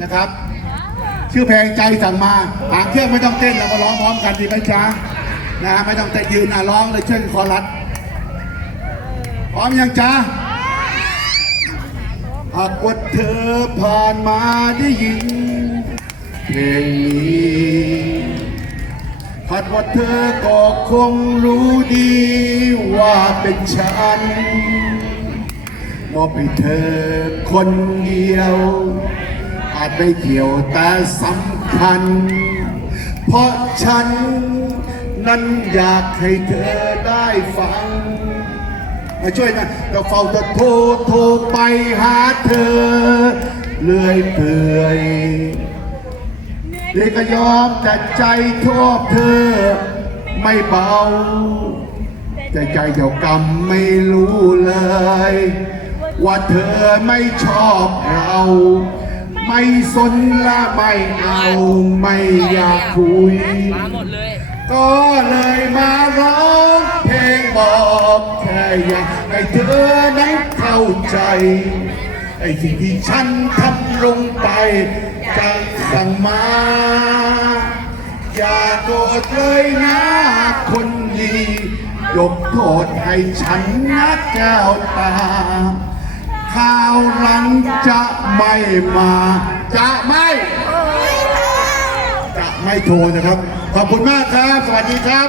นะครับ ชื่อเพลงใจสั่งมาหางเครื่องไม่ต้องเต้นเรามาร้องพร้อมกันดีไหมจ๊ะนะฮะไม่ต้องแต่ยืนอะร้องเลยช่วยคอรัสพร้อมยังจ๊ะหากว่าเธอผ่านมาได้ยินเพลงนี้หากว่าเธอก็คงรู้ดีว่าเป็นฉันมอบให้เธอคนเดียวาจไม่เกี่ยวแต่สำคัญ เพราะฉัน นั้นอยากให้เธอได้ฟังมาช่วยนะเราเฝ้าจะโทรโทรไปหาเธอ เลื่อยเปื่อยเด็กก็ยอมแต่ใจโทษเธอไม่เบา แต่ใจเจ้ากรรมไม่รู้เลย ว่าเธอไม่ชอบเรา ไม่สนละไม่เอาไม่อยากคุย มาหมดเลย ก็เลยมาร้องเพลงบอกแค่อยากให้เธอนั้นเข้าใจ ไอ้สิ่งที่ฉันทำลงไปจะสั่งมา อย่าโกรธเลยนะคนดี ยกโทษให้ฉันนะแก้วตาข้า จะไม่มา จะไม่ จะไม่โทรนะครับ ขอบคุณมากครับ สวัสดีครับ